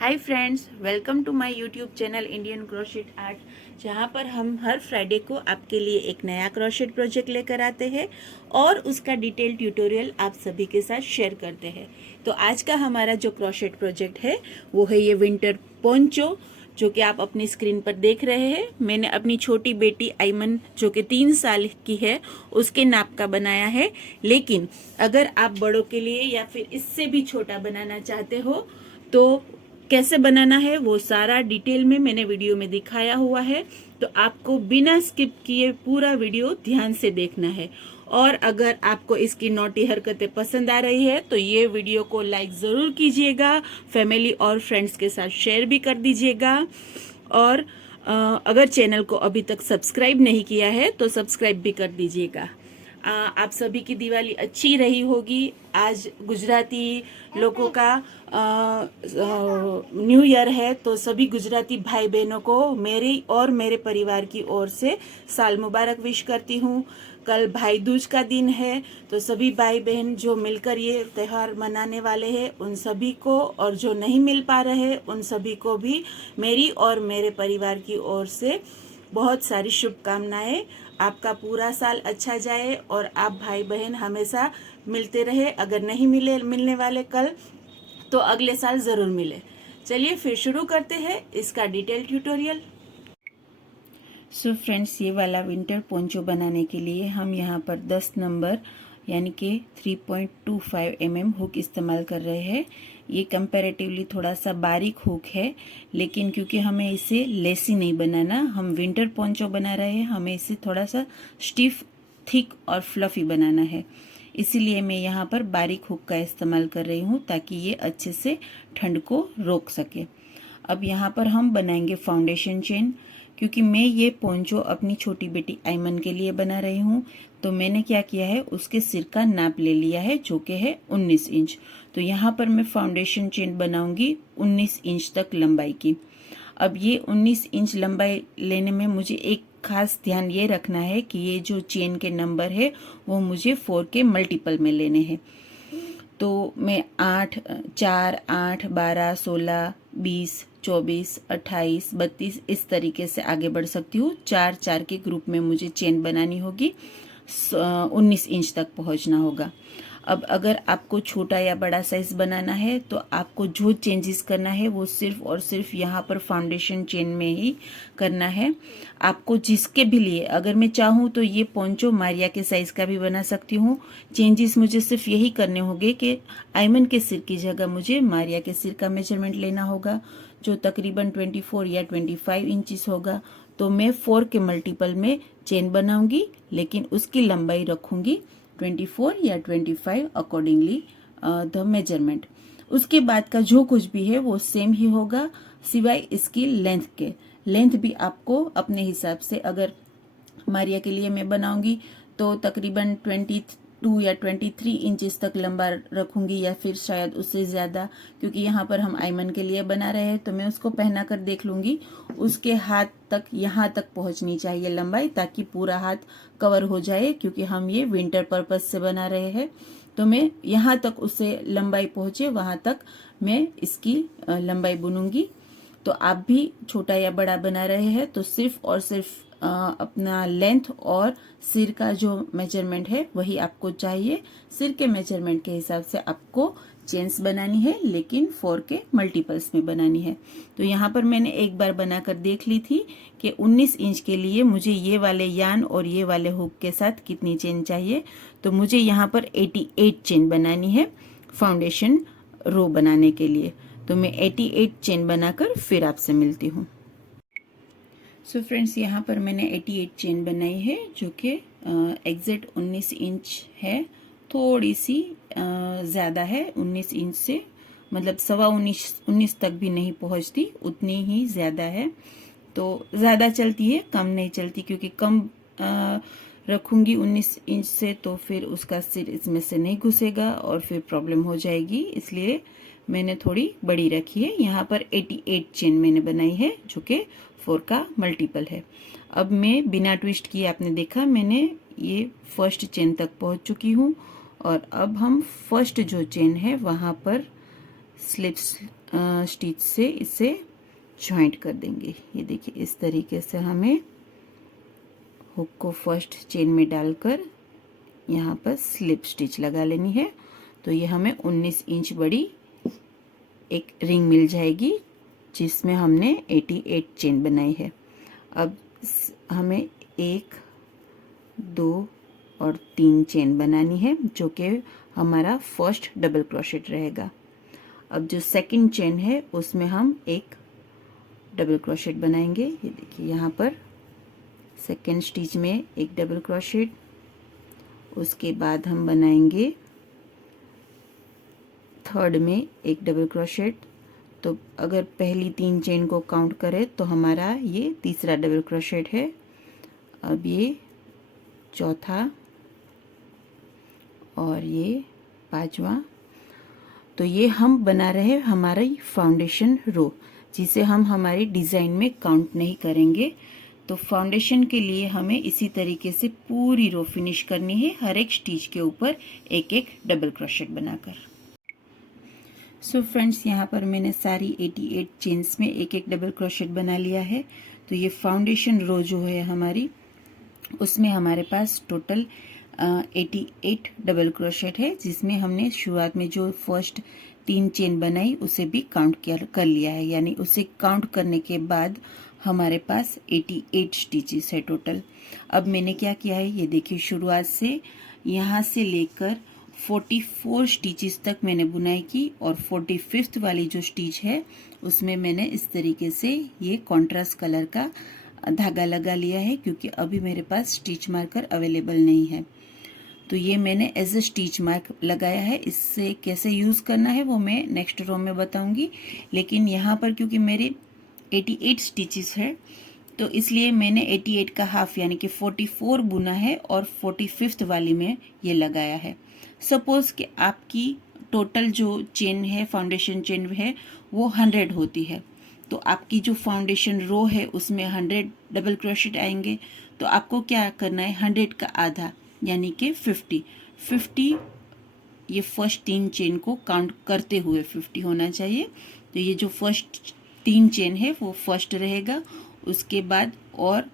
Hi friends, welcome to my YouTube channel Indian crochet art, जहाँ पर हम हर Friday को आपके लिए एक नया क्रोशेट प्रोजेक्ट लेकर आते हैं और उसका डिटेल ट्यूटोरियल आप सभी के साथ शेयर करते हैं। तो आज का हमारा जो क्रोशेट प्रोजेक्ट है वो है ये विंटर पोंचो, जो कि आप अपनी स्क्रीन पर देख रहे हैं। मैंने अपनी छोटी बेटी आइमन, जो कि 3 साल की है, उसके नाप का बनाया है। लेकिन अगर आप बड़ों के लिए या फिर इससे भी छोटा बनाना चाहते हो तो कैसे बनाना है वो सारा डिटेल में मैंने वीडियो में दिखाया हुआ है। तो आपको बिना स्किप किए पूरा वीडियो ध्यान से देखना है। और अगर आपको इसकी नॉटी हरकतें पसंद आ रही है तो ये वीडियो को लाइक ज़रूर कीजिएगा, फैमिली और फ्रेंड्स के साथ शेयर भी कर दीजिएगा। और अगर चैनल को अभी तक सब्सक्राइब नहीं किया है तो सब्सक्राइब भी कर दीजिएगा। आप सभी की दिवाली अच्छी रही होगी। आज गुजराती लोगों का न्यू ईयर है, तो सभी गुजराती भाई बहनों को मेरी और मेरे परिवार की ओर से साल मुबारक विश करती हूँ। कल भाई दूज का दिन है, तो सभी भाई बहन जो मिलकर ये त्यौहार मनाने वाले हैं उन सभी को, और जो नहीं मिल पा रहे उन सभी को भी मेरी और मेरे परिवार की ओर से बहुत सारी शुभकामनाएं। आपका पूरा साल अच्छा जाए और आप भाई बहन हमेशा मिलते रहे। अगर नहीं मिलने वाले कल तो अगले साल ज़रूर मिले। चलिए फिर शुरू करते हैं इसका डिटेल ट्यूटोरियल। सो फ्रेंड्स, ये वाला विंटर पोंचो बनाने के लिए हम यहाँ पर 10 नंबर यानी कि 3.25 mm हुक इस्तेमाल कर रहे हैं। ये कंपैरेटिवली थोड़ा सा बारीक हुक है, लेकिन क्योंकि हमें इसे लेसी नहीं बनाना, हम विंटर पोंचो बना रहे हैं, हमें इसे थोड़ा सा स्टिफ, थिक और फ्लफी बनाना है। इसीलिए मैं यहाँ पर बारीक हुक का इस्तेमाल कर रही हूँ ताकि ये अच्छे से ठंड को रोक सके। अब यहाँ पर हम बनाएंगे फाउंडेशन चेन। क्योंकि मैं ये पोंचो अपनी छोटी बेटी आइमन के लिए बना रही हूँ, तो मैंने क्या किया है, उसके सिर का नाप ले लिया है जो कि है 19 इंच। तो यहाँ पर मैं फाउंडेशन चेन बनाऊंगी 19 इंच तक लंबाई की। अब ये 19 इंच लंबाई लेने में मुझे एक खास ध्यान ये रखना है कि ये जो चेन के नंबर है वो मुझे 4 के मल्टीपल में लेने हैं। तो मैं 8, 4, 8, 12, 16, 20, 24, 28, 32 इस तरीके से आगे बढ़ सकती हूँ। 4 4 के ग्रुप में मुझे चेन बनानी होगी। 19 इंच तक पहुँचना होगा। अब अगर आपको छोटा या बड़ा साइज बनाना है तो आपको जो चेंजेस करना है वो सिर्फ और सिर्फ यहाँ पर फाउंडेशन चेन में ही करना है। आपको जिसके भी लिए, अगर मैं चाहूँ तो ये पोंचो मारिया के साइज का भी बना सकती हूँ। चेंजेस मुझे सिर्फ यही करने होंगे कि आइमन के सिर की जगह मुझे मारिया के सिर का मेजरमेंट लेना होगा, जो तकरीबन 24 या 25 इंचेस होगा। तो मैं 4 के मल्टीपल में चेन बनाऊंगी, लेकिन उसकी लंबाई रखूंगी 24 या 25 अकॉर्डिंगली द मेजरमेंट। उसके बाद का जो कुछ भी है वो सेम ही होगा, सिवाय इसकी लेंथ के। लेंथ भी आपको अपने हिसाब से, अगर मारिया के लिए मैं बनाऊंगी तो तकरीबन 22 या 23 इंचेस तक लंबा रखूंगी, या फिर शायद उससे ज़्यादा, क्योंकि यहाँ पर हम आइमन के लिए बना रहे हैं। तो मैं उसको पहना कर देख लूंगी, उसके हाथ तक, यहाँ तक पहुँचनी चाहिए लंबाई, ताकि पूरा हाथ कवर हो जाए। क्योंकि हम ये विंटर पर्पज से बना रहे हैं, तो मैं यहाँ तक उसे लंबाई पहुँचे वहाँ तक मैं इसकी लंबाई बुनूंगी। तो आप भी छोटा या बड़ा बना रहे हैं तो सिर्फ और सिर्फ अपना लेंथ और सिर का जो मेजरमेंट है वही आपको चाहिए। सिर के मेजरमेंट के हिसाब से आपको चेन्स बनानी है, लेकिन 4 के मल्टीपल्स में बनानी है। तो यहाँ पर मैंने एक बार बनाकर देख ली थी कि 19 इंच के लिए मुझे ये वाले यान और ये वाले हुक के साथ कितनी चेन चाहिए। तो मुझे यहाँ पर 88 चेन बनानी है फाउंडेशन रो बनाने के लिए। तो मैं 88 चेन बनाकर फिर आपसे मिलती हूँ। सो फ्रेंड्स, यहाँ पर मैंने 88 चेन बनाई है, जो कि एग्जैक्ट 19 इंच है। थोड़ी सी ज़्यादा है 19 इंच से, मतलब 19.25 तक भी नहीं पहुँचती, उतनी ही ज़्यादा है। तो ज़्यादा चलती है, कम नहीं चलती, क्योंकि कम रखूँगी 19 इंच से तो फिर उसका सिर इसमें से नहीं घुसेगा और फिर प्रॉब्लम हो जाएगी। इसलिए मैंने थोड़ी बड़ी रखी है। यहाँ पर 88 चेन मैंने बनाई है, जो कि 4 का मल्टीपल है। अब मैं बिना ट्विस्ट किए, आपने देखा मैंने ये फर्स्ट चेन तक पहुँच चुकी हूँ। और अब हम फर्स्ट जो चेन है वहाँ पर स्टिच से इसे जॉइंट कर देंगे। ये देखिए इस तरीके से हमें हुक को फर्स्ट चेन में डालकर यहाँ पर स्लिप स्टिच लगा लेनी है। तो ये हमें 19 इंच बड़ी एक रिंग मिल जाएगी जिसमें हमने 88 चेन बनाई है। अब हमें 1, 2 और 3 चेन बनानी है जो कि हमारा फर्स्ट डबल क्रोशेट रहेगा। अब जो सेकंड चेन है उसमें हम एक डबल क्रोशेट बनाएंगे। ये देखिए यहाँ पर सेकंड स्टिच में एक डबल क्रोशेट, उसके बाद हम बनाएंगे थर्ड में एक डबल क्रोशेट। तो अगर पहली 3 चेन को काउंट करें तो हमारा ये तीसरा डबल क्रोशेट है। अब ये चौथा और ये पांचवा। तो ये हम बना रहे हैं हमारी फाउंडेशन रो, जिसे हम हमारी डिज़ाइन में काउंट नहीं करेंगे। तो फाउंडेशन के लिए हमें इसी तरीके से पूरी रो फिनिश करनी है, हर एक स्टिच के ऊपर एक एक डबल क्रोशेट बनाकर। सो फ्रेंड्स, यहाँ पर मैंने सारी 88 चेन्स में एक एक डबल क्रोशेट बना लिया है। तो ये फाउंडेशन रो जो है हमारी, उसमें हमारे पास टोटल 88 डबल क्रोशेट है, जिसमें हमने शुरुआत में जो फर्स्ट 3 चेन बनाई उसे भी काउंट कर लिया है। यानी उसे काउंट करने के बाद हमारे पास 88 स्टिचेस है टोटल। अब मैंने क्या किया है, ये देखिए शुरुआत से यहाँ से लेकर 44 स्टिचेस तक मैंने बुनाई की और 45th वाली जो स्टिच है उसमें मैंने इस तरीके से ये कॉन्ट्रास्ट कलर का धागा लगा लिया है, क्योंकि अभी मेरे पास स्टिच मार्कर अवेलेबल नहीं है। तो ये मैंने एज अ स्टिच मार्क लगाया है। इससे कैसे यूज़ करना है वो मैं नेक्स्ट रो में बताऊंगी। लेकिन यहाँ पर क्योंकि मेरे 88 स्टिचेस है तो इसलिए मैंने 88 का हाफ यानी कि 44 बुना है और 45th वाली में ये लगाया है। सपोज कि आपकी टोटल जो चेन है, फाउंडेशन चेन है, वो 100 होती है, तो आपकी जो फाउंडेशन रो है उसमें 100 डबल क्रोशेट आएंगे। तो आपको क्या करना है, 100 का आधा यानी कि 50 ये फर्स्ट 3 चेन को काउंट करते हुए 50 होना चाहिए। तो ये जो फर्स्ट 3 चेन है वो फर्स्ट रहेगा, उसके बाद और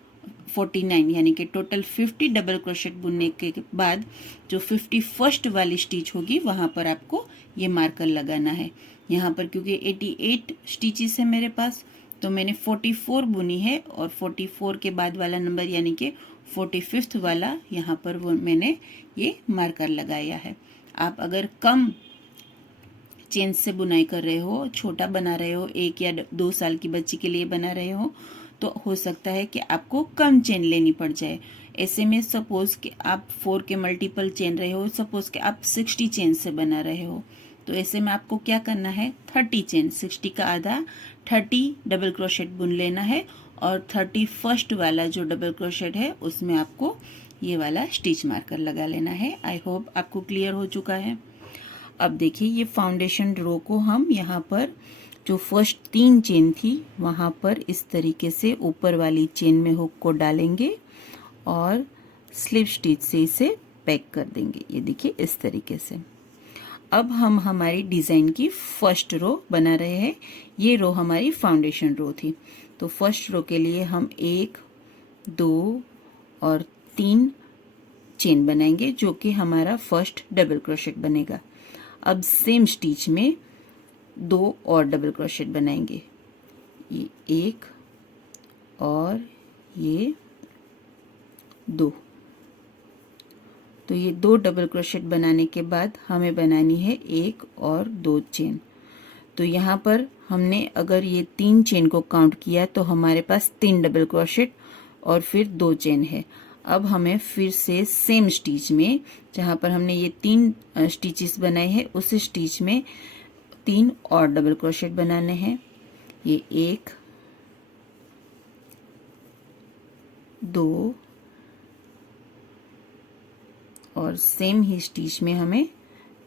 49 यानी कि टोटल 50 डबल क्रोशेट बुनने के बाद जो 51st वाली स्टिच होगी वहाँ पर आपको ये मार्कर लगाना है। यहाँ पर क्योंकि 88 स्टिचेस है मेरे पास, तो मैंने 44 बुनी है और 44 के बाद वाला नंबर यानी कि 45th वाला यहाँ पर वो मैंने ये मार्कर लगाया है। आप अगर कम चेन से बुनाई कर रहे हो, छोटा बना रहे हो, 1 या 2 साल की बच्ची के लिए बना रहे हो, तो हो सकता है कि आपको कम चेन लेनी पड़ जाए। ऐसे में सपोज कि आप 4 के मल्टीपल चेन रहे हो, सपोज कि आप 60 चेन से बना रहे हो, तो ऐसे में आपको क्या करना है, 30 चेन, 60 का आधा 30 डबल क्रोशेट बुन लेना है और 31st वाला जो डबल क्रोशेट है उसमें आपको ये वाला स्टिच मार्कर लगा लेना है। आई होप आपको क्लियर हो चुका है। अब देखिए ये फाउंडेशन रो को हम यहाँ पर जो फर्स्ट 3 चेन थी वहाँ पर इस तरीके से ऊपर वाली चेन में हुक को डालेंगे और स्लिप स्टिच से इसे पैक कर देंगे। ये देखिए इस तरीके से। अब हम हमारी डिज़ाइन की फर्स्ट रो बना रहे हैं। ये रो हमारी फाउंडेशन रो थी। तो फर्स्ट रो के लिए हम 1, 2 और 3 चेन बनाएंगे जो कि हमारा फर्स्ट डबल क्रोशेट बनेगा। अब सेम स्टिच में 2 और डबल क्रोशेट बनाएंगे, ये 1 और ये 2। तो ये 2 डबल क्रोशेट बनाने के बाद हमें बनानी है 1 और 2 चेन। तो यहाँ पर हमने अगर ये 3 चेन को काउंट किया तो हमारे पास 3 डबल क्रोशेट और फिर 2 चेन है। अब हमें फिर से सेम स्टिच में जहाँ पर हमने ये 3 स्टिचेस बनाए हैं उस स्टिच में 3 और डबल क्रोशेट बनाने हैं। ये 1, 2 और सेम ही स्टिच में हमें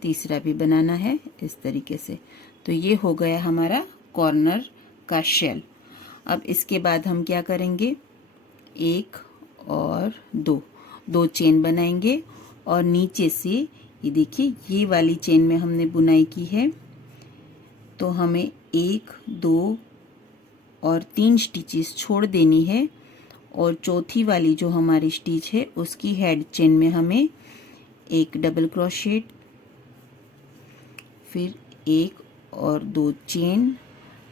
तीसरा भी बनाना है इस तरीके से। तो ये हो गया हमारा कॉर्नर का शेल। अब इसके बाद हम क्या करेंगे, 1 और 2 चेन बनाएंगे और नीचे से ये देखिए ये वाली चेन में हमने बुनाई की है तो हमें 1 2 और 3 स्टिचेस छोड़ देनी है और चौथी वाली जो हमारी स्टिच है उसकी हेड चेन में हमें एक डबल क्रोशेट, फिर 1 और 2 चेन,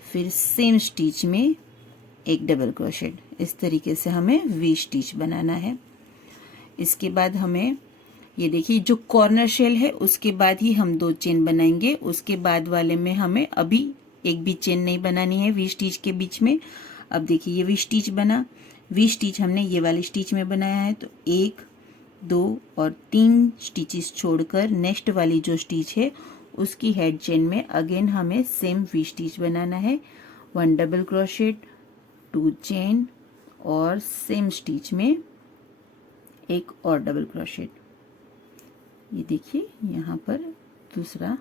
फिर सेम स्टिच में एक डबल क्रोशेट। इस तरीके से हमें वी स्टिच बनाना है। इसके बाद हमें ये देखिए जो कॉर्नर शेल है उसके बाद ही हम 2 चेन बनाएंगे, उसके बाद वाले में हमें अभी एक भी चेन नहीं बनानी है वी स्टिच के बीच में। अब देखिए ये वी स्टिच बना, वी स्टिच हमने ये वाली स्टिच में बनाया है, तो 1 2 और 3 स्टिचेस छोड़कर नेक्स्ट वाली जो स्टिच है उसकी हेड चेन में अगेन हमें सेम वी स्टिच बनाना है। 1 डबल क्रोशेट, 2 चेन और सेम स्टिच में एक और डबल क्रोशेट। ये देखिए यहाँ पर दूसरा,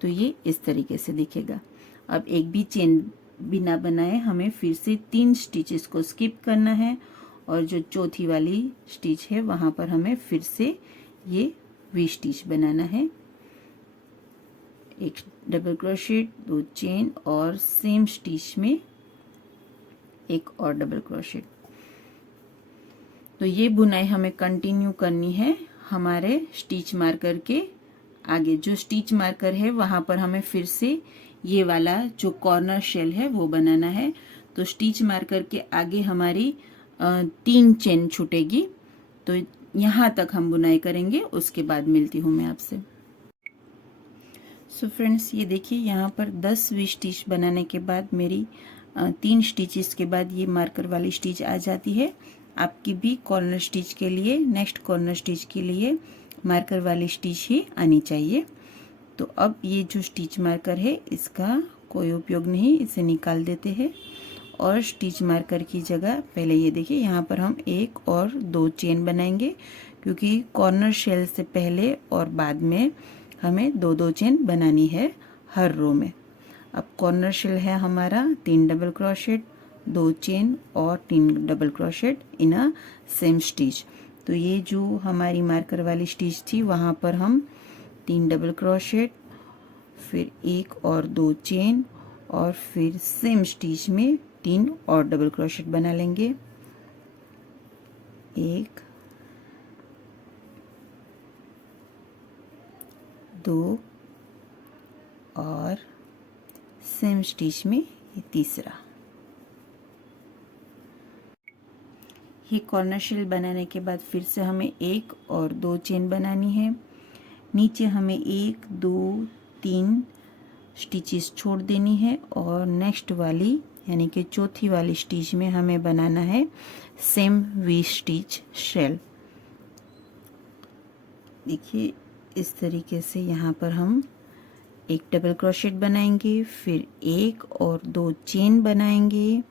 तो ये इस तरीके से दिखेगा। अब एक भी चेन बिना बनाए हमें फिर से 3 स्टिचेस को स्किप करना है और जो चौथी वाली स्टिच है वहां पर हमें फिर से ये वी स्टिच बनाना है। एक डबल क्रोशेट, 2 चेन और सेम स्टिच में एक और डबल क्रोशेट। तो ये बुनाई हमें कंटिन्यू करनी है हमारे स्टिच मार्कर के आगे। जो स्टिच मार्कर है वहां पर हमें फिर से ये वाला जो कॉर्नर शेल है वो बनाना है। तो स्टिच मार्कर के आगे हमारी 3 चेन छूटेगी, तो यहाँ तक हम बुनाई करेंगे, उसके बाद मिलती हूँ मैं आपसे। सो फ्रेंड्स ये देखिए यहाँ पर 10 वी स्टिच बनाने के बाद मेरी 3 स्टिचेस के बाद ये मार्कर वाली स्टिच आ जाती है। आपकी भी कॉर्नर स्टिच के लिए, नेक्स्ट कॉर्नर स्टिच के लिए मार्कर वाली स्टिच ही आनी चाहिए। तो अब ये जो स्टिच मार्कर है इसका कोई उपयोग नहीं, इसे निकाल देते हैं और स्टिच मार्कर की जगह पहले ये देखिए यहाँ पर हम 1 और 2 चेन बनाएंगे, क्योंकि कॉर्नर शेल से पहले और बाद में हमें 2-2 चेन बनानी है हर रो में। अब कॉर्नर शेल है हमारा 3 डबल क्रोशेट, 2 चेन और 3 डबल क्रोशेट इन अ सेम स्टिच। तो ये जो हमारी मार्कर वाली स्टिच थी वहाँ पर हम 3 डबल क्रोशेट, फिर 1 और 2 चेन और फिर सेम स्टिच में 3 और डबल क्रोशेट बना लेंगे। 1 2 और सेम स्टिच में ये तीसरा। ये कॉर्नर शेल बनाने के बाद फिर से हमें 1 और 2 चेन बनानी है। नीचे हमें 1 2 3 स्टिचेस छोड़ देनी है और नेक्स्ट वाली यानी कि चौथी वाली स्टिच में हमें बनाना है सेम वी स्टिच शेल। देखिए इस तरीके से यहाँ पर हम एक डबल क्रोशेट बनाएंगे, फिर 1 और 2 चेन बनाएंगे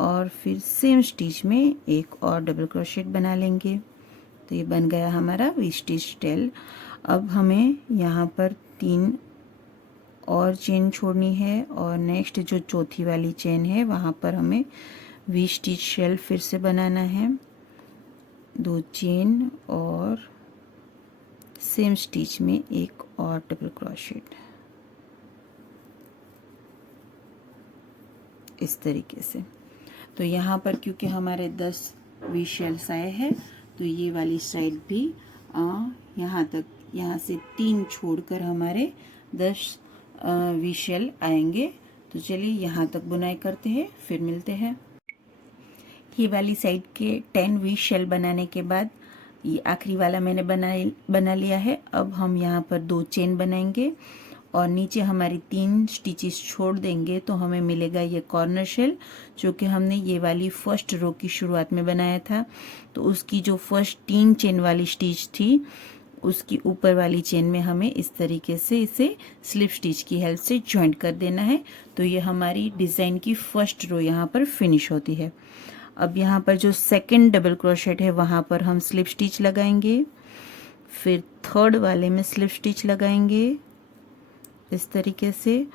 और फिर सेम स्टिच में एक और डबल क्रोशेट बना लेंगे। तो ये बन गया हमारा वी स्टिच टेल। अब हमें यहाँ पर 3 और चेन छोड़नी है और नेक्स्ट जो चौथी वाली चेन है वहाँ पर हमें वी स्टिच शेल फिर से बनाना है। 2 चेन और सेम स्टिच में एक और डबल क्रोशेट, इस तरीके से। तो यहाँ पर क्योंकि हमारे 10 वी शेल्स आए हैं तो ये वाली साइड भी यहाँ तक, यहाँ से 3 छोड़कर हमारे 10 वी शेल आएंगे। तो चलिए यहाँ तक बुनाई करते हैं, फिर मिलते हैं। ये वाली साइड के 10 वी शेल बनाने के बाद ये आखिरी वाला मैंने बना लिया है। अब हम यहाँ पर 2 चेन बनाएंगे और नीचे हमारी 3 स्टिचेस छोड़ देंगे तो हमें मिलेगा ये कॉर्नर शेल, जो कि हमने ये वाली फर्स्ट रो की शुरुआत में बनाया था। तो उसकी जो फर्स्ट 3 चेन वाली स्टिच थी उसकी ऊपर वाली चेन में हमें इस तरीके से इसे स्लिप स्टिच की हेल्प से जॉइंट कर देना है। तो ये हमारी डिज़ाइन की फर्स्ट रो यहाँ पर फिनिश होती है। अब यहाँ पर जो सेकंड डबल क्रोशेट है वहाँ पर हम स्लिप स्टिच लगाएंगे, फिर थर्ड वाले में स्लिप स्टिच लगाएंगे इस तरीके से,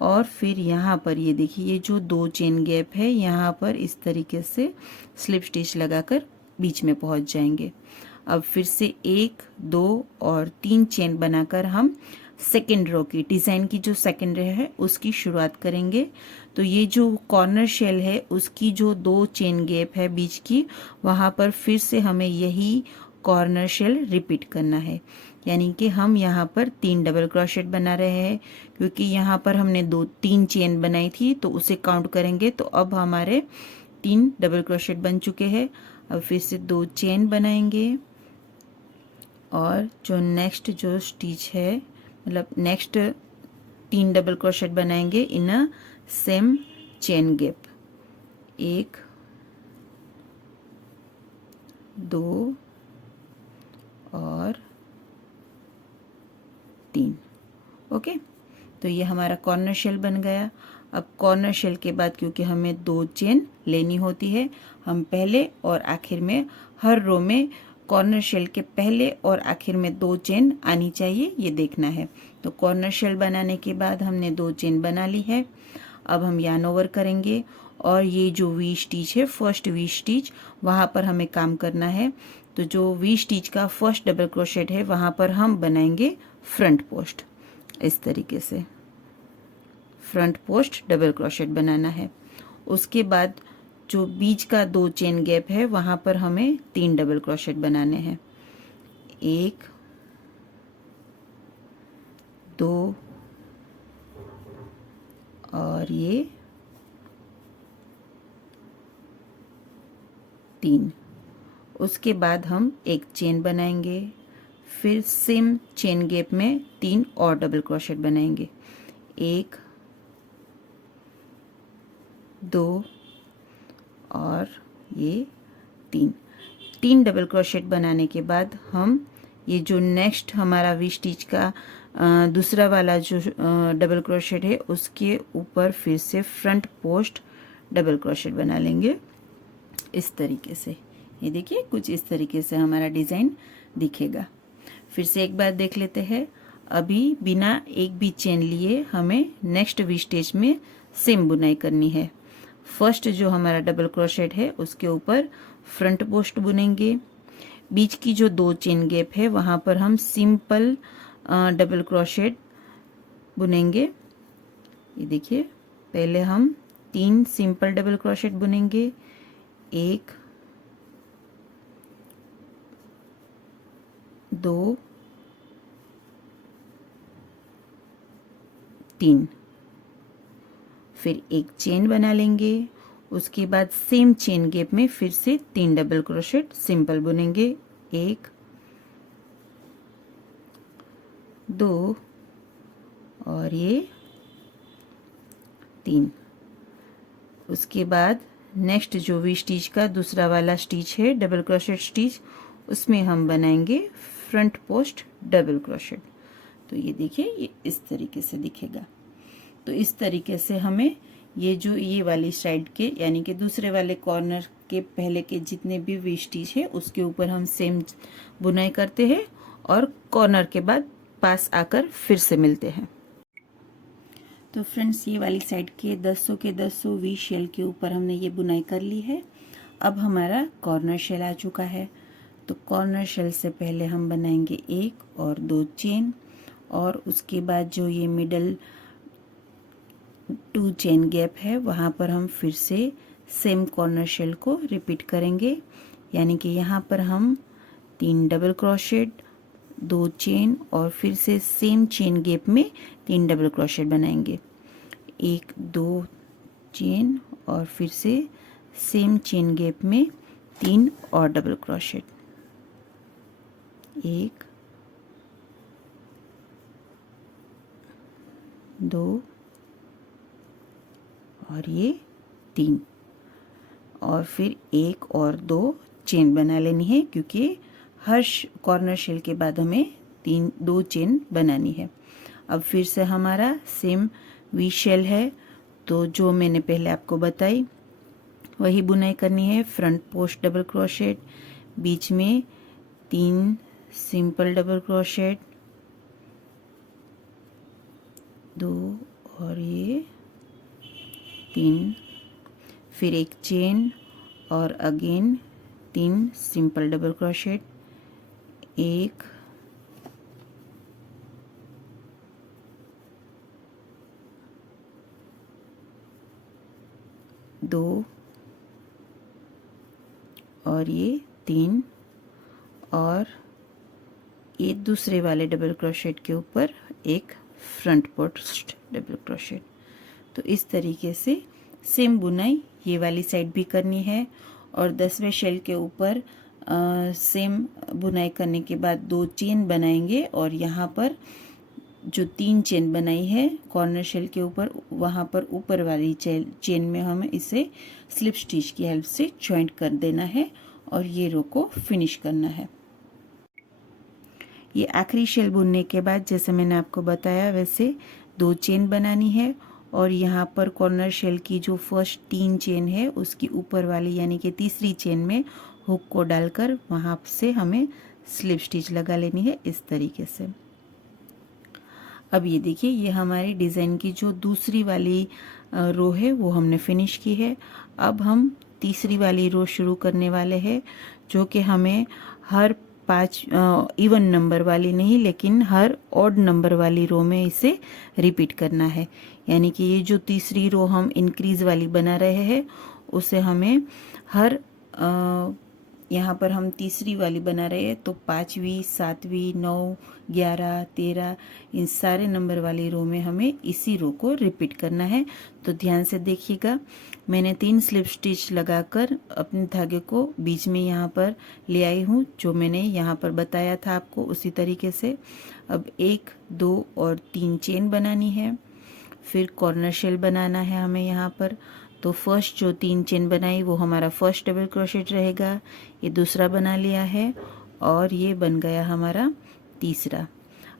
और फिर यहाँ पर ये देखिए ये जो 2 चेन गैप है यहाँ पर इस तरीके से स्लिप स्टिच लगाकर बीच में पहुँच जाएंगे। अब फिर से 1 2 और 3 चेन बनाकर हम सेकेंड रो की डिज़ाइन की जो सेकेंड रो है उसकी शुरुआत करेंगे। तो ये जो कॉर्नर शेल है उसकी जो 2 चेन गैप है बीच की, वहाँ पर फिर से हमें यही कॉर्नर शेल रिपीट करना है। यानी कि हम यहाँ पर 3 डबल क्रोशेट बना रहे हैं, क्योंकि यहाँ पर हमने 3 चेन बनाई थी तो उसे काउंट करेंगे। तो अब हमारे 3 डबल क्रोशेट बन चुके हैं। अब फिर से 2 चेन बनाएंगे और जो नेक्स्ट जो स्टिच है, मतलब नेक्स्ट 3 डबल क्रोशेट बनाएंगे इन अ सेम चेन गैप। 1 2 और 3। ओके, तो ये हमारा कॉर्नर शेल बन गया। अब कॉर्नर शेल के बाद क्योंकि हमें 2 चेन लेनी होती है, हम पहले और आखिर में हर रो में कॉर्नर शेल के पहले और आखिर में 2 चेन आनी चाहिए, ये देखना है। तो कॉर्नर शेल बनाने के बाद हमने 2 चेन बना ली है। अब हम यार्न ओवर करेंगे और ये जो वी स्टिच है, फर्स्ट वी स्टिच, वहाँ पर हमें काम करना है। तो जो वी स्टिच का फर्स्ट डबल क्रोशेट है वहाँ पर हम बनाएंगे फ्रंट पोस्ट। इस तरीके से फ्रंट पोस्ट डबल क्रोशेट बनाना है। उसके बाद जो बीच का 2 चेन गैप है वहाँ पर हमें 3 डबल क्रोशेट बनाने हैं। 1 2 और ये 3। उसके बाद हम एक चेन बनाएंगे, फिर सेम चेन गैप में 3 और डबल क्रोशेट बनाएंगे। 1 2 और ये 3 डबल क्रोशेट बनाने के बाद हम ये जो नेक्स्ट हमारा वी स्टिच का दूसरा वाला जो डबल क्रोशेट है उसके ऊपर फिर से फ्रंट पोस्ट डबल क्रोशेट बना लेंगे इस तरीके से। ये देखिए कुछ इस तरीके से हमारा डिज़ाइन दिखेगा। फिर से एक बार देख लेते हैं। अभी बिना एक भी चेन लिए हमें नेक्स्ट वी स्टिच में सेम बुनाई करनी है। फर्स्ट जो हमारा डबल क्रोशेट है उसके ऊपर फ्रंट पोस्ट बुनेंगे। बीच की जो 2 चेन गैप है वहाँ पर हम सिंपल डबल क्रोशेट बुनेंगे। ये देखिए, पहले हम 3 सिंपल डबल क्रोशेट बुनेंगे। 1 2 3, फिर एक चेन बना लेंगे। उसके बाद सेम चेन गैप में फिर से 3 डबल क्रोशेट सिंपल बुनेंगे। 1 2 और ये 3। उसके बाद नेक्स्ट जो वी स्टिच का दूसरा वाला स्टिच है डबल क्रोशेट स्टिच, उसमें हम बनाएंगे फ्रंट पोस्ट डबल क्रोशेट। तो ये देखिए, ये इस तरीके से दिखेगा। तो इस तरीके से हमें ये जो ये वाली साइड के यानी कि दूसरे वाले कॉर्नर के पहले के जितने भी वी स्टिच है उसके ऊपर हम सेम बुनाई करते हैं और कॉर्नर के बाद पास आकर फिर से मिलते हैं। तो फ्रेंड्स, ये वाली साइड के 10 वी शेल के ऊपर हमने ये बुनाई कर ली है। अब हमारा कॉर्नर शेल आ चुका है। तो कॉर्नर शेल से पहले हम बनाएंगे 1 और 2 चेन और उसके बाद जो ये मिडल 2 चेन गैप है वहाँ पर हम फिर से सेम कॉर्नर शेल को रिपीट करेंगे। यानी कि यहाँ पर हम 3 डबल क्रोशेट 2 चेन और फिर से सेम चेन गैप में 3 डबल क्रोशेट बनाएंगे। 1 2 चेन और फिर से सेम चेन गैप में 3 और डबल क्रोशेट। 1 2 और ये 3 और फिर 1 और 2 चेन बना लेनी है, क्योंकि हर कॉर्नर शेल के बाद हमें 2 चेन बनानी है। अब फिर से हमारा सेम वी शेल है, तो जो मैंने पहले आपको बताई वही बुनाई करनी है। फ्रंट पोस्ट डबल क्रोशेट, बीच में 3 सिंपल डबल क्रोशेट, 2 और ये 3, फिर एक चेन और अगेन 3 सिंपल डबल क्रोशेट, 1 2 और ये 3 और ये दूसरे वाले डबल क्रोशेट के ऊपर एक फ्रंट पोस्ट डबल क्रोशेट। तो इस तरीके से सेम बुनाई ये वाली साइड भी करनी है। और 10वें शेल के ऊपर सेम बुनाई करने के बाद 2 चेन बनाएंगे और यहाँ पर जो 3 चेन बनाई है कॉर्नर शेल के ऊपर, वहाँ पर ऊपर वाली चेन में हमें इसे स्लिप स्टिच की हेल्प से जॉइंट कर देना है और ये रो को फिनिश करना है। ये आखिरी शेल बुनने के बाद जैसे मैंने आपको बताया वैसे 2 चेन बनानी है और यहाँ पर कॉर्नर शेल की जो फर्स्ट 3 चेन है उसकी ऊपर वाली यानी कि तीसरी चेन में हुक को डालकर वहाँ से हमें स्लिप स्टिच लगा लेनी है इस तरीके से। अब ये देखिए ये हमारी डिज़ाइन की जो दूसरी वाली रो है वो हमने फिनिश की है। अब हम तीसरी वाली रो शुरू करने वाले हैं जो कि हमें हर 5 इवन नंबर वाली नहीं लेकिन हर ऑड नंबर वाली रो में इसे रिपीट करना है। यानी कि ये जो तीसरी रो हम इंक्रीज वाली बना रहे हैं उसे हमें हर यहाँ पर हम तीसरी वाली बना रहे हैं तो 5वीं 7वीं 9 11 13 इन सारे नंबर वाली रो में हमें इसी रो को रिपीट करना है। तो ध्यान से देखिएगा, मैंने 3 स्लिप स्टिच लगाकर अपने धागे को बीच में यहाँ पर ले आई हूँ जो मैंने यहाँ पर बताया था आपको उसी तरीके से। अब 1 2 और 3 चेन बनानी है, फिर कॉर्नर शेल बनाना है हमें यहाँ पर। तो फर्स्ट जो 3 चेन बनाई वो हमारा फर्स्ट डबल क्रोशेट रहेगा, ये दूसरा बना लिया है और ये बन गया हमारा तीसरा।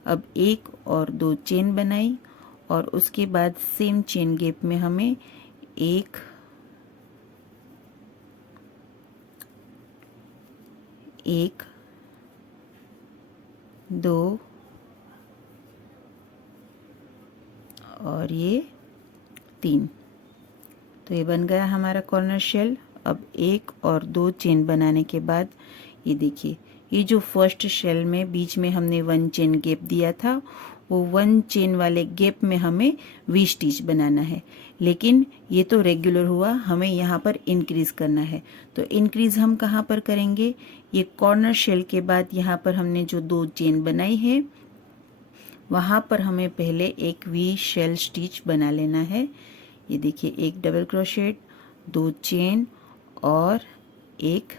अब 1 और 2 चेन बनाई और उसके बाद सेम चेन गैप में हमें 1 2 और ये 3। तो ये बन गया हमारा कॉर्नर शेल। अब 1 और 2 चेन बनाने के बाद ये देखिए ये जो फर्स्ट शेल में बीच में हमने 1 चेन गैप दिया था वो 1 चेन वाले गैप में हमें वी स्टिच बनाना है। लेकिन ये तो रेगुलर हुआ, हमें यहाँ पर इंक्रीज करना है। तो इंक्रीज हम कहाँ पर करेंगे, ये कॉर्नर शेल के बाद यहाँ पर हमने जो 2 चेन बनाई है वहाँ पर हमें पहले एक वी शेल स्टिच बना लेना है। ये देखिए 1 डबल क्रोशेट 2 चेन और 1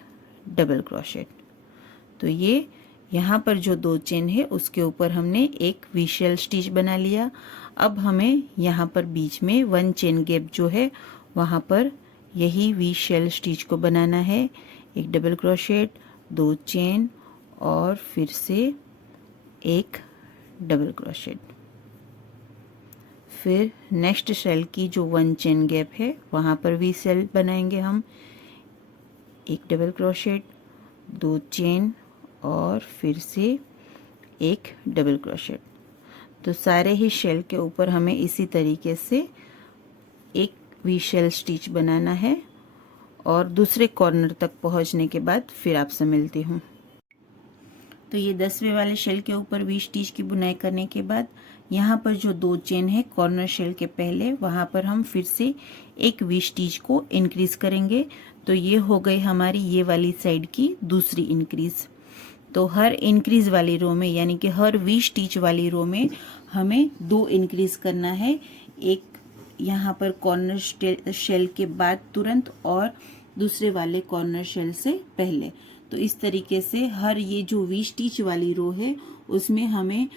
डबल क्रोशेट। तो ये यहाँ पर जो 2 चेन है उसके ऊपर हमने एक वी शेल स्टिच बना लिया। अब हमें यहाँ पर बीच में 1 चेन गैप जो है वहाँ पर यही वी शेल स्टिच को बनाना है। 1 डबल क्रोशेट 2 चेन और फिर से 1 डबल क्रोशेट। फिर नेक्स्ट शेल की जो 1 चेन गैप है वहाँ पर वी शेल बनाएंगे हम। 1 डबल क्रोशेट 2 चेन और फिर से 1 डबल क्रोशेट। तो सारे ही शेल के ऊपर हमें इसी तरीके से एक वी शेल स्टिच बनाना है और दूसरे कॉर्नर तक पहुंचने के बाद फिर आपसे मिलती हूँ। तो ये 10वें वाले शेल के ऊपर वी स्टिच की बुनाई करने के बाद यहाँ पर जो 2 चेन है कॉर्नर शेल के पहले वहाँ पर हम फिर से एक वी स्टिच को इंक्रीज करेंगे। तो ये हो गई हमारी ये वाली साइड की दूसरी इंक्रीज। तो हर इंक्रीज वाली रो में यानी कि हर वी स्टिच वाली रो में हमें 2 इंक्रीज करना है, एक यहाँ पर कॉर्नर शेल के बाद तुरंत और दूसरे वाले कॉर्नर शेल से पहले। तो इस तरीके से हर ये जो वी स्टिच वाली रो है उसमें हमें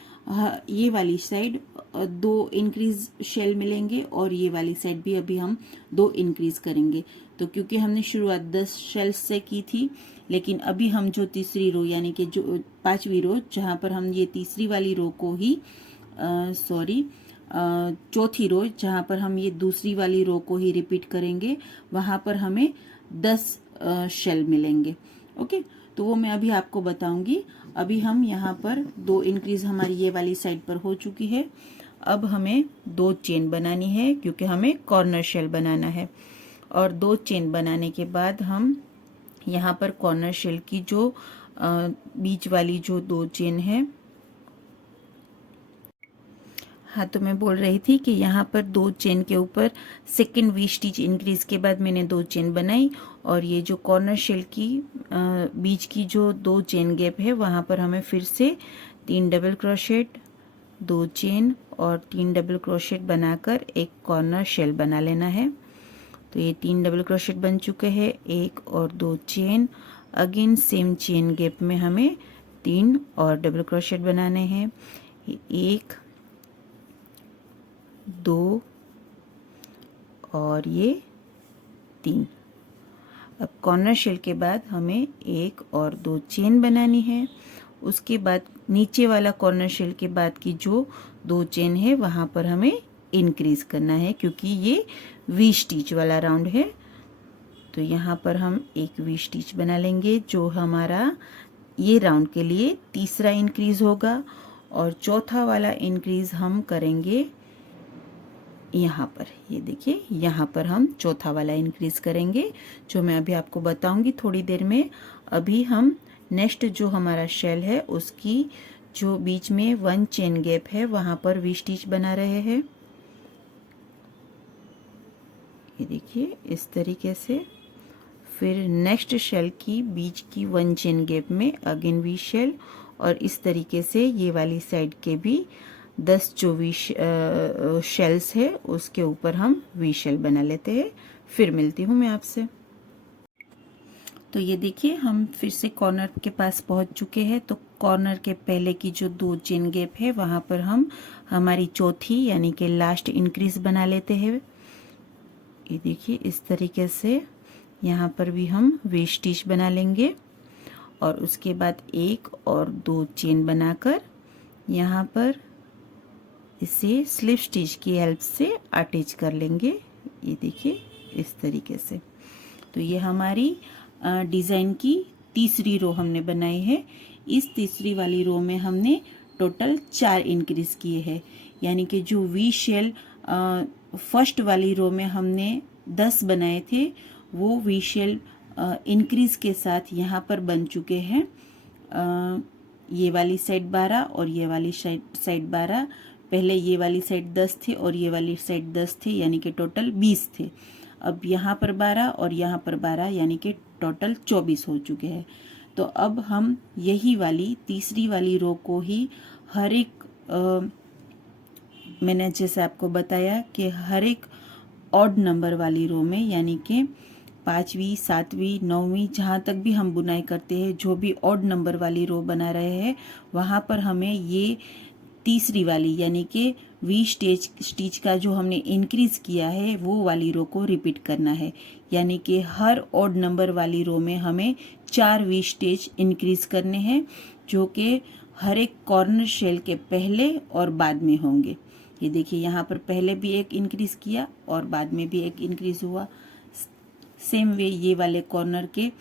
ये वाली साइड 2 इंक्रीज शेल मिलेंगे और ये वाली साइड भी अभी हम 2 इंक्रीज करेंगे। तो क्योंकि हमने शुरुआत 10 शेल से की थी लेकिन अभी हम जो तीसरी रो यानी कि जो 5वीं रो जहाँ पर हम ये तीसरी वाली रो को ही चौथी रो जहाँ पर हम ये दूसरी वाली रो को ही रिपीट करेंगे वहाँ पर हमें 10 शेल मिलेंगे। ओके, तो वो मैं अभी आपको बताऊंगी। अभी हम यहाँ पर 2 इंक्रीज हमारी ये वाली साइड पर हो चुकी है। अब हमें 2 चेन बनानी है क्योंकि हमें कॉर्नर शेल बनाना है और 2 चेन बनाने के बाद हम यहाँ पर कॉर्नर शेल की जो बीच वाली जो 2 चेन है हाँ, तो मैं बोल रही थी कि यहाँ पर 2 चेन के ऊपर सेकंड वी स्टिच इंक्रीज के बाद मैंने 2 चेन बनाई, और ये जो कॉर्नर शेल की बीच की जो 2 चेन गैप है वहाँ पर हमें फिर से 3 डबल क्रोशेट, 2 चेन और 3 डबल क्रोशेट बनाकर एक कॉर्नर शेल बना लेना है। तो ये 3 डबल क्रोशेट बन चुके हैं, 1 और 2 chain. Again same chain gap में हमें 3 और डबल क्रोशेट बनाने हैं, 1 2 और ये 3। अब कॉर्नर शेल के बाद हमें 1 और 2 चेन बनानी है। उसके बाद नीचे वाला कॉर्नर शेल के बाद की जो 2 चेन है वहाँ पर हमें इंक्रीज करना है, क्योंकि ये वी स्टिच वाला राउंड है। तो यहाँ पर हम एक वी स्टिच बना लेंगे जो हमारा ये राउंड के लिए तीसरा इंक्रीज होगा, और चौथा वाला इंक्रीज हम करेंगे यहाँ पर। ये देखिए, यहाँ पर हम चौथा वाला इंक्रीज करेंगे, जो मैं अभी आपको बताऊंगी थोड़ी देर में। अभी हम नेक्स्ट जो हमारा शेल है उसकी जो बीच में 1 चेन गैप है वहाँ पर वी स्टिच बना रहे हैं। ये देखिए इस तरीके से। फिर नेक्स्ट शेल की बीच की 1 चेन गैप में अगेन वी शेल, और इस तरीके से ये वाली साइड के भी 10 जो वी शेल्स है उसके ऊपर हम वी शेल बना लेते हैं। फिर मिलती हूँ मैं आपसे। तो ये देखिए हम फिर से कॉर्नर के पास पहुँच चुके हैं। तो कॉर्नर के पहले की जो 2 चेन गैप है वहाँ पर हम हमारी चौथी यानी कि लास्ट इंक्रीज बना लेते हैं। ये देखिए इस तरीके से यहाँ पर भी हम वी स्टिच बना लेंगे, और उसके बाद 1 और 2 चेन बनाकर यहाँ पर इसे स्लिप स्टिच की हेल्प से अटैच कर लेंगे। ये देखिए इस तरीके से। तो ये हमारी डिज़ाइन की तीसरी रो हमने बनाई है। इस तीसरी वाली रो में हमने टोटल 4 इंक्रीज किए हैं, यानी कि जो वी शेल फर्स्ट वाली रो में हमने 10 बनाए थे वो वी शेल इंक्रीज के साथ यहाँ पर बन चुके हैं। ये वाली साइड 12 और ये वाली साइड 12। पहले ये वाली साइड 10 थे और ये वाली साइड 10 थे, यानी कि टोटल 20 थे। अब यहाँ पर 12 और यहाँ पर 12, यानी कि टोटल 24 हो चुके हैं। तो अब हम यही वाली तीसरी वाली रो को ही हर एक मैंने जैसे आपको बताया कि हर एक ऑड नंबर वाली रो में, यानी कि 5वीं 7वीं 9वीं जहाँ तक भी हम बुनाई करते हैं, जो भी ऑड नंबर वाली रो बना रहे हैं वहाँ पर हमें ये तीसरी वाली यानी कि वी स्टिच का जो हमने इंक्रीज किया है वो वाली रो को रिपीट करना है। यानी कि हर ऑड नंबर वाली रो में हमें 4 वी स्टिच इंक्रीज करने हैं, जो कि हर एक कॉर्नर शेल के पहले और बाद में होंगे। ये देखिए यहाँ पर पहले भी एक इंक्रीज किया और बाद में भी एक इंक्रीज हुआ। सेम वे ये वाले कॉर्नर के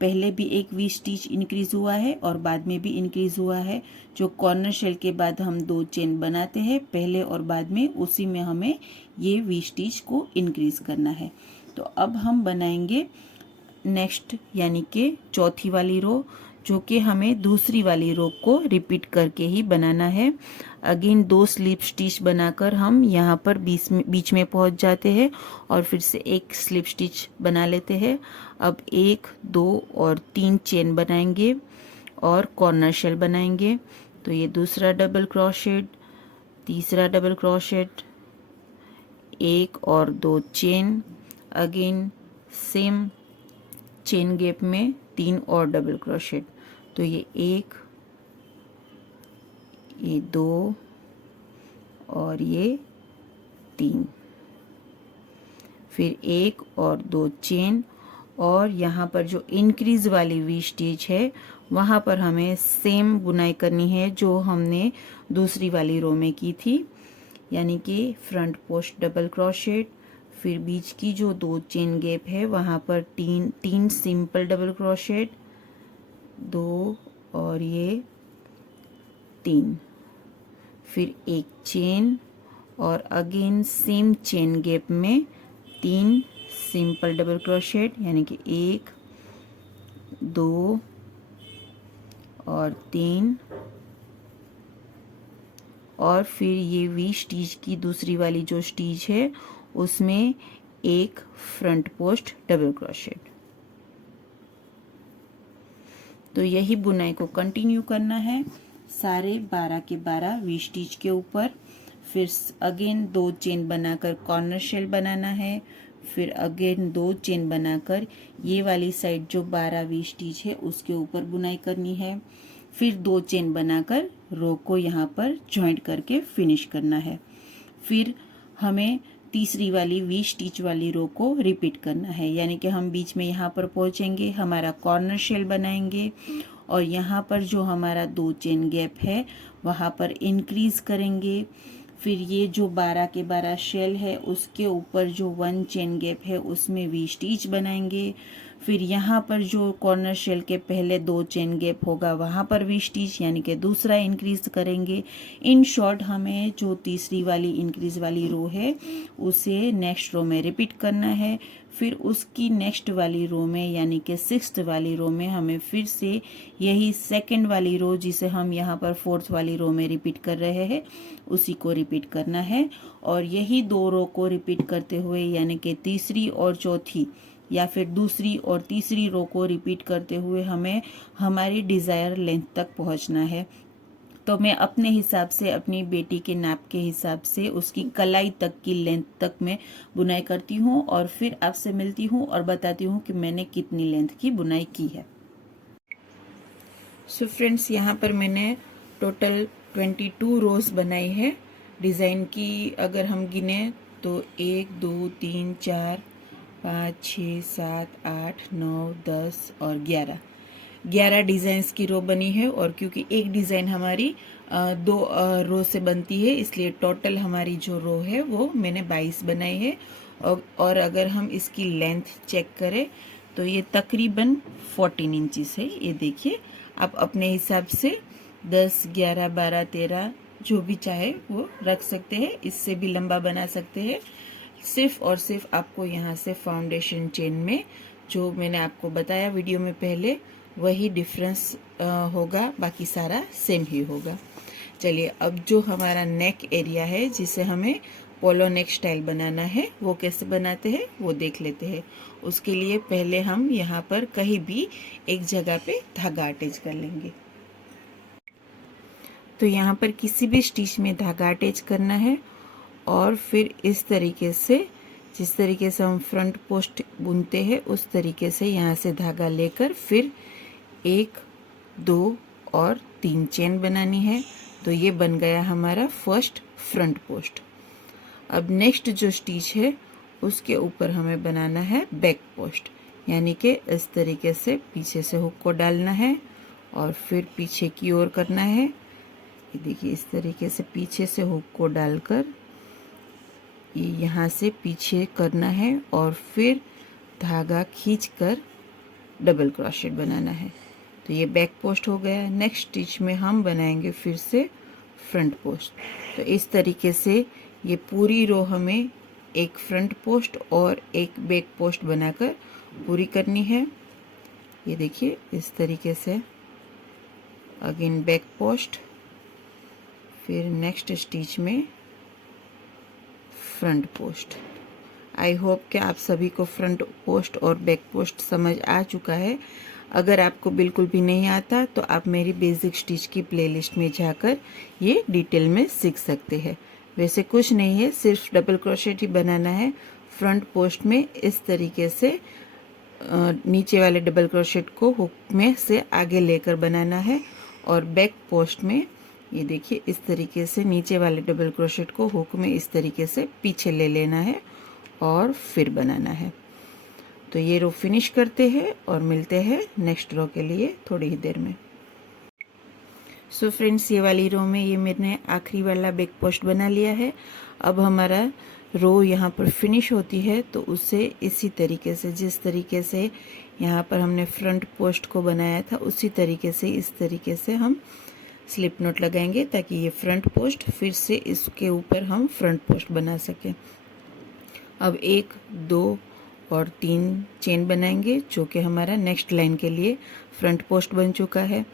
पहले भी एक वी स्टिच इंक्रीज हुआ है और बाद में भी इंक्रीज हुआ है। जो कॉर्नर शेल के बाद हम 2 चेन बनाते हैं पहले और बाद में, उसी में हमें ये वी स्टिच को इंक्रीज करना है। तो अब हम बनाएंगे नेक्स्ट यानी कि चौथी वाली रो, जो कि हमें दूसरी वाली रो को रिपीट करके ही बनाना है। अगेन 2 स्लिप स्टिच बनाकर हम यहाँ पर बीच में पहुँच जाते हैं और फिर से एक स्लिप स्टिच बना लेते हैं। अब 1 2 और 3 चेन बनाएंगे और कॉर्नर शेल बनाएंगे। तो ये दूसरा डबल क्रोशेट, तीसरा डबल क्रोशेट, 1 और 2 chain, again same chain gap में 3 और डबल क्रोशेट। तो ये 1, ये 2 और ये 3, फिर 1 और 2 चेन, और यहाँ पर जो इंक्रीज वाली वी स्टिच है वहाँ पर हमें सेम बुनाई करनी है जो हमने दूसरी वाली रो में की थी, यानी कि फ्रंट पोस्ट डबल क्रोशेट, फिर बीच की जो 2 चेन गैप है वहाँ पर 3 सिंपल डबल क्रोशेट, 2 और ये 3, फिर 1 चेन और अगेन सेम चेन गैप में 3 सिंपल डबल क्रोशेट, यानी कि 1 2 और 3 और फिर ये वी स्टिच की दूसरी वाली जो स्टिच है उसमें एक फ्रंट पोस्ट डबल क्रोशेट। तो यही बुनाई को कंटिन्यू करना है सारे 12 के 12 वी स्टिच के ऊपर। फिर अगेन 2 चेन बनाकर कॉर्नर शेल बनाना है, फिर अगेन 2 चेन बनाकर ये वाली साइड जो 12 वी स्टिच है उसके ऊपर बुनाई करनी है, फिर 2 चेन बनाकर रो को यहाँ पर जॉइंट करके फिनिश करना है। फिर हमें तीसरी वाली वी स्टिच वाली रो को रिपीट करना है, यानी कि हम बीच में यहाँ पर पहुँचेंगे, हमारा कॉर्नर शेल बनाएंगे और यहाँ पर जो हमारा 2 चेन गैप है वहाँ पर इंक्रीज करेंगे। फिर ये जो 12 के 12 शेल है उसके ऊपर जो 1 चेन गैप है उसमें वी स्टिच बनाएंगे। फिर यहाँ पर जो कॉर्नर शेल के पहले 2 चेन गैप होगा वहाँ पर वी स्टिच यानी कि दूसरा इंक्रीज करेंगे। इन शॉर्ट हमें जो तीसरी वाली इंक्रीज वाली रो है उसे नेक्स्ट रो में रिपीट करना है। फिर उसकी नेक्स्ट वाली रो में यानी कि 6th वाली रो में हमें फिर से यही सेकंड वाली रो जिसे हम यहाँ पर 4th वाली रो में रिपीट कर रहे हैं उसी को रिपीट करना है। और यही 2 रो को रिपीट करते हुए यानी कि तीसरी और चौथी या फिर दूसरी और तीसरी रो को रिपीट करते हुए हमें हमारी डिज़ायर लेंथ तक पहुँचना है। तो मैं अपने हिसाब से अपनी बेटी के नाप के हिसाब से उसकी कलाई तक की लेंथ तक मैं बुनाई करती हूँ और फिर आपसे मिलती हूँ और बताती हूँ कि मैंने कितनी लेंथ की बुनाई की है। सो फ्रेंड्स, यहाँ पर मैंने टोटल 22 रोज बनाई है। डिज़ाइन की अगर हम गिने तो 1 2 3 4 5 6 7 8 9 10 और 11 डिज़ाइंस की रो बनी है। और क्योंकि एक डिज़ाइन हमारी 2 रो से बनती है इसलिए टोटल हमारी जो रो है वो मैंने 22 बनाई है। और अगर हम इसकी लेंथ चेक करें तो ये तकरीबन 14 इंचेस है। ये देखिए, आप अपने हिसाब से 10 11 12 13 जो भी चाहे वो रख सकते हैं, इससे भी लंबा बना सकते हैं। सिर्फ और सिर्फ आपको यहाँ से फाउंडेशन चेन में जो मैंने आपको बताया वीडियो में पहले वही डिफरेंस होगा, बाकी सारा सेम ही होगा। चलिए, अब जो हमारा नेक एरिया है जिसे हमें पोलो नेक स्टाइल बनाना है वो कैसे बनाते हैं वो देख लेते हैं। उसके लिए पहले हम यहाँ पर कहीं भी एक जगह पे धागा अटैच कर लेंगे। तो यहाँ पर किसी भी स्टिच में धागा अटैच करना है और फिर इस तरीके से, जिस तरीके से हम फ्रंट पोस्ट बुनते हैं उस तरीके से यहाँ से धागा लेकर फिर 1 2 और 3 चेन बनानी है। तो ये बन गया हमारा फर्स्ट फ्रंट पोस्ट। अब नेक्स्ट जो स्टिच है उसके ऊपर हमें बनाना है बैक पोस्ट, यानी कि इस तरीके से पीछे से हुक को डालना है और फिर पीछे की ओर करना है। ये देखिए, इस तरीके से पीछे से हुक को डालकर ये यहाँ से पीछे करना है और फिर धागा खींचकर डबल क्रोशेट बनाना है। तो ये बैक पोस्ट हो गया। नेक्स्ट स्टिच में हम बनाएंगे फिर से फ्रंट पोस्ट। तो इस तरीके से ये पूरी रो हमें एक फ्रंट पोस्ट और एक बैक पोस्ट बनाकर पूरी करनी है। ये देखिए, इस तरीके से अगेन बैक पोस्ट, फिर नेक्स्ट स्टिच में फ्रंट पोस्ट। आई होप कि आप सभी को फ्रंट पोस्ट और बैक पोस्ट समझ आ चुका है। अगर आपको बिल्कुल भी नहीं आता तो आप मेरी बेसिक स्टिच की प्लेलिस्ट में जाकर ये डिटेल में सीख सकते हैं। वैसे कुछ नहीं है, सिर्फ डबल क्रोशेट ही बनाना है। फ्रंट पोस्ट में इस तरीके से नीचे वाले डबल क्रोशेट को हुक में से आगे लेकर बनाना है और बैक पोस्ट में ये देखिए इस तरीके से नीचे वाले डबल क्रोशेट को हुक में इस तरीके से पीछे ले लेना है और फिर बनाना है। तो ये रो फिनिश करते हैं और मिलते हैं नेक्स्ट रो के लिए थोड़ी ही देर में। सो फ्रेंड्स, ये वाली रो में ये मैंने आखिरी वाला बैक पोस्ट बना लिया है। अब हमारा रो यहाँ पर फिनिश होती है तो उसे इसी तरीके से, जिस तरीके से यहाँ पर हमने फ्रंट पोस्ट को बनाया था उसी तरीके से इस तरीके से हम स्लिप नोट लगाएंगे ताकि ये फ्रंट पोस्ट फिर से इसके ऊपर हम फ्रंट पोस्ट बना सकें। अब 1 2 और 3 चेन बनाएंगे जो कि हमारा नेक्स्ट लाइन के लिए फ्रंट पोस्ट बन चुका है।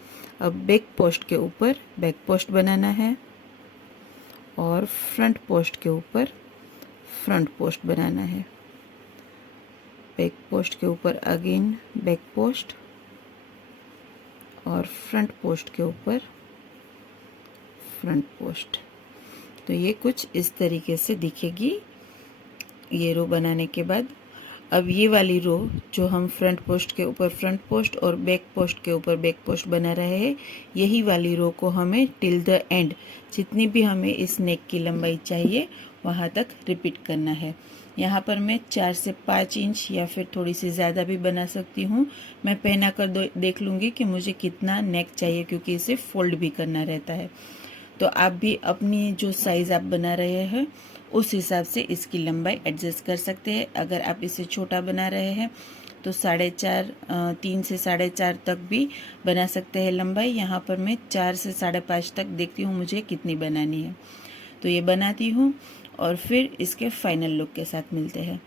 अब बैक पोस्ट के ऊपर बैक पोस्ट बनाना है। और फ्रंट पोस्ट के ऊपर फ्रंट पोस्ट बनाना है, बैक पोस्ट के ऊपर अगेन बैक पोस्ट और फ्रंट पोस्ट के ऊपर फ्रंट पोस्ट। तो ये कुछ इस तरीके से दिखेगी ये रो बनाने के बाद। अब ये वाली रो जो हम फ्रंट पोस्ट के ऊपर फ्रंट पोस्ट और बैक पोस्ट के ऊपर बैक पोस्ट बना रहे हैं, यही वाली रो को हमें टिल द एंड जितनी भी हमें इस नेक की लंबाई चाहिए वहाँ तक रिपीट करना है। यहाँ पर मैं 4 से 5 इंच या फिर थोड़ी सी ज़्यादा भी बना सकती हूँ। मैं पहना कर देख लूँगी कि मुझे कितना नेक चाहिए, क्योंकि इसे फोल्ड भी करना रहता है। तो आप भी अपनी जो साइज़ आप बना रहे हैं उस हिसाब से इसकी लंबाई एडजस्ट कर सकते हैं। अगर आप इसे छोटा बना रहे हैं तो 4.5 3 से 4.5 तक भी बना सकते हैं लंबाई। यहाँ पर मैं 4 से 5.5 तक देखती हूँ मुझे कितनी बनानी है, तो ये बनाती हूँ और फिर इसके फाइनल लुक के साथ मिलते हैं।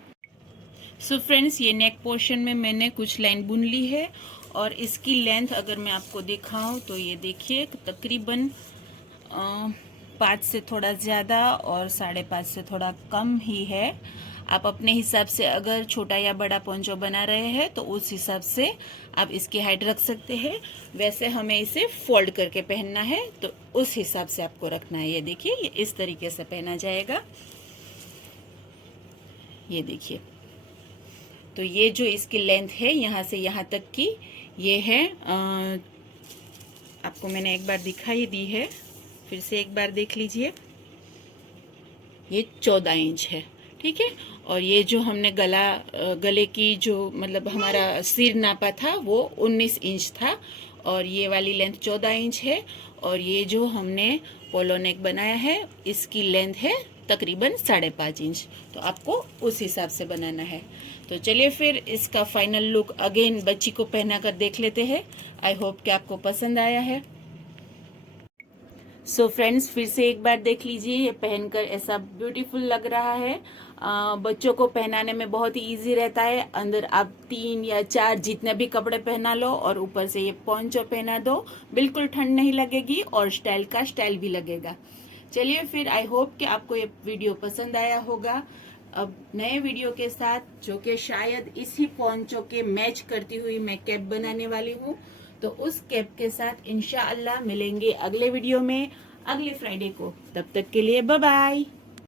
सो फ्रेंड्स, ये नेक पोर्शन में मैंने कुछ लाइन बुन ली है और इसकी लेंथ अगर मैं आपको दिखाऊं तो ये देखिए तकरीबन 5 से थोड़ा ज़्यादा और 5.5 से थोड़ा कम ही है। आप अपने हिसाब से अगर छोटा या बड़ा पोंचो बना रहे हैं तो उस हिसाब से आप इसकी हाइट रख सकते हैं। वैसे हमें इसे फोल्ड करके पहनना है तो उस हिसाब से आपको रखना है। ये देखिए, ये इस तरीके से पहना जाएगा। ये देखिए, तो ये जो इसकी लेंथ है यहाँ से यहाँ तक की, ये है आपको मैंने एक बार दिखाई दी है, फिर से एक बार देख लीजिए, ये 14 इंच है। ठीक है, और ये जो हमने गले की जो मतलब हमारा सिर नापा था वो 19 इंच था और ये वाली लेंथ 14 इंच है। और ये जो हमने पोलो नेक बनाया है इसकी लेंथ है तकरीबन 5.5 इंच। तो आपको उस हिसाब से बनाना है। तो चलिए फिर इसका फाइनल लुक अगेन बच्ची को पहना कर देख लेते हैं। आई होप कि आपको पसंद आया है। सो फ्रेंड्स, फिर से एक बार देख लीजिए, ये पहनकर ऐसा ब्यूटीफुल लग रहा है। बच्चों को पहनाने में बहुत ही इजी रहता है। अंदर आप 3 या 4 जितने भी कपड़े पहना लो और ऊपर से ये पोंचो पहना दो, बिल्कुल ठंड नहीं लगेगी और स्टाइल का स्टाइल भी लगेगा। चलिए फिर, आई होप कि आपको ये वीडियो पसंद आया होगा। अब नए वीडियो के साथ, जो कि शायद इसी पोंचो के मैच करती हुई मैं कैप बनाने वाली हूँ, तो उस कैप के साथ इंशाअल्लाह मिलेंगे अगले वीडियो में अगले फ्राइडे को। तब तक के लिए बाय बाय।